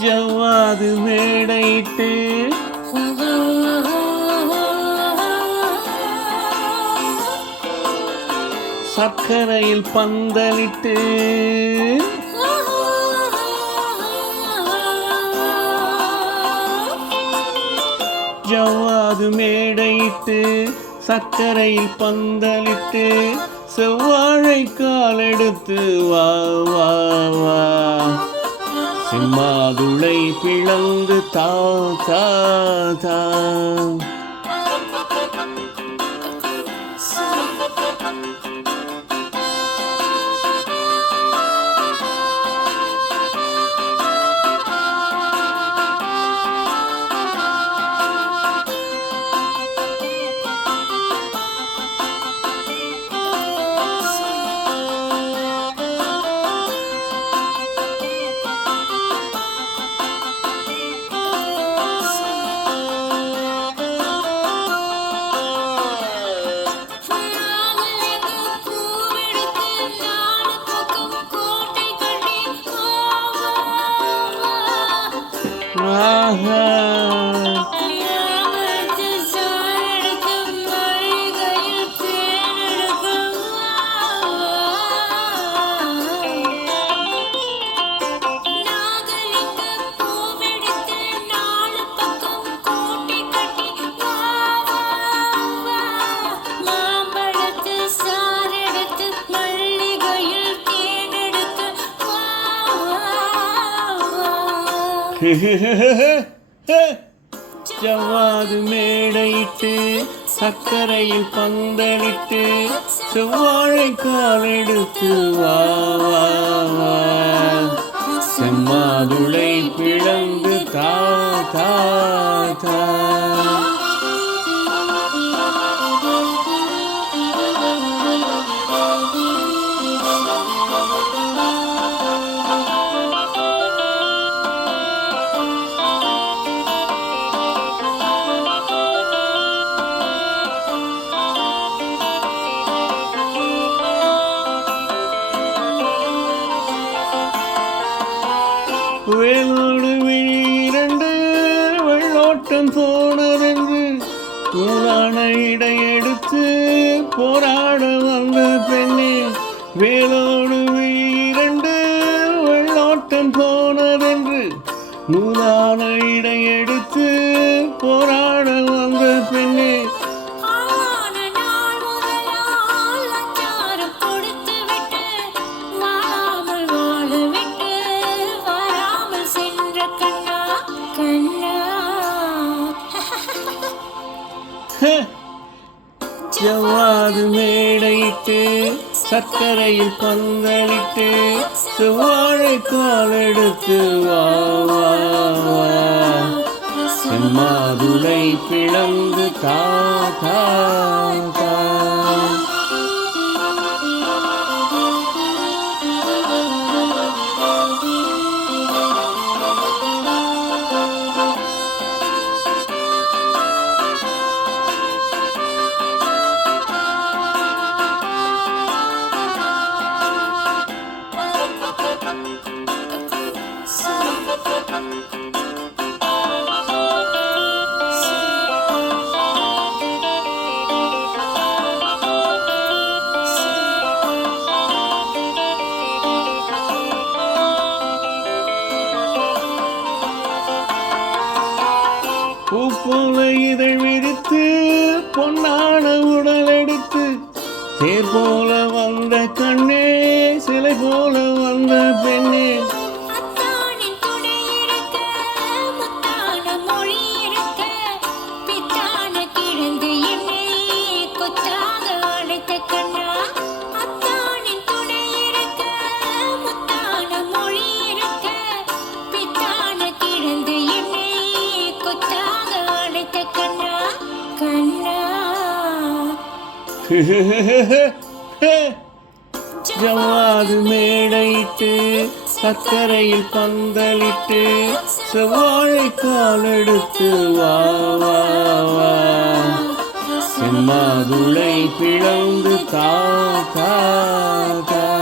ஜவ்வாது மேடையிட்டு சர்க்கரையில் பந்தலிட்டு ஜவ்வாது மேடையிட்டு சர்க்கரையில் பந்தலிட்டு செவ்வாழை காலெடுத்து வா வா வா செம்மாதுளை பிளந்து தா தா தா ஜவ்வாது மேடையிட்டு சர்க்கரையில் பந்தலிட்டு செவ்வாழை காலெடுத்து வா வா வா செம்மாதுளை பிளந்து தா தா தா வேலோடு விழிரண்டு வெள்ளோட்டம் போனதென்று நூலான இடையெடுத்து போராட வந்த பெண்ணே வேலோடு விழிரண்டு வெள்ளோட்டம் போனதென்று நூலான இடையெடுத்து போராட வந்த பெண்ணே ஜவ்வாது மேடையிட்டு சர்க்கரையில் பந்தலிட்டு செவ்வாழை காலெடுத்து வா வா வா செம்மாதுளை பிளந்து தா தா தா பூப்போல இதழ் விரித்து பொன்னான உடல் எடுத்து தேர் போல வந்த கண்ணே சிலை போல வந்த பெண்ணே ஜவ்வாது மேடையிட்டு சர்க்கரையில் பந்தலிட்டு செவ்வாழை காலெடுத்து வா வா வா செம்மாதுளை பிளந்து தா தா தா